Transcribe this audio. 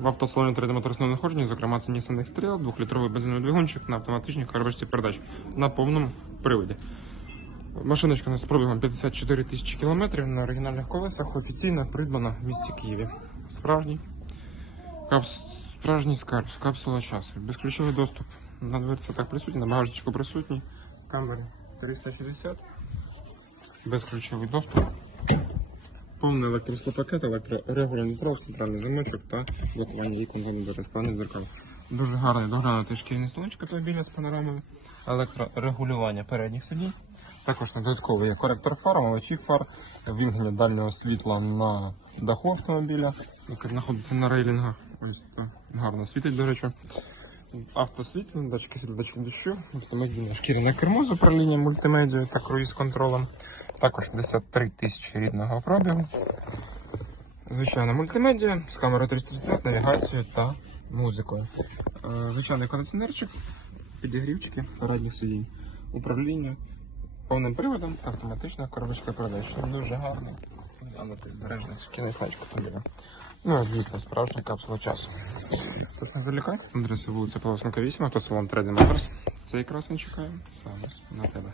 В автосалоні 3D моторисного находження, зокрема, це Nissan X-Trail, 2-літровий бензиновий двигунчик на автоматичній коробочці передач на повному приводі. Машиночка у нас з пробігом 54 тисячі кілометрів на оригінальних колесах, офіційно придбана в місті Києві. Справжній, капс... справжній скарб, капсула часу. Безключовий доступ на дверці так присутній, на багажничку присутній. Камери 360. Безключовий доступ. Повний електросклопакет, електрорегулятор, центральний замочок та блокування ікон вибору складних дзеркал. Дуже гарний доглянутий шкільний салончик автомобіля з панорамою, електрорегулювання передніх сидінь. Також додатковий є коректор фар, омивачі фар, вімкнення дальнього світла на даху автомобіля, який знаходиться на рейлінгах. Ось так гарно світить, до речі. Автосвітло, датчики світла, датчики дощу, автомобільне шкіряне кермо з управлінням мультимедією та круїз-контролем. Також 53 тисячі рідного пробігу. Звичайна мультимедіа з камерою 360, навігацією та музикою. Е, Звичайний кондиціонерчик, підігрівчики передніх сидінь, управління повним приводом, автоматична коробочка передач. Дуже гарно. Глянути збережений кінець автомобіля. Ну, дійсно, справжня капсула часу. Тут не залікай. Адреса вулиця Полосника 8, автосалон 3D Motors. Цей красень чекає саме на тебе.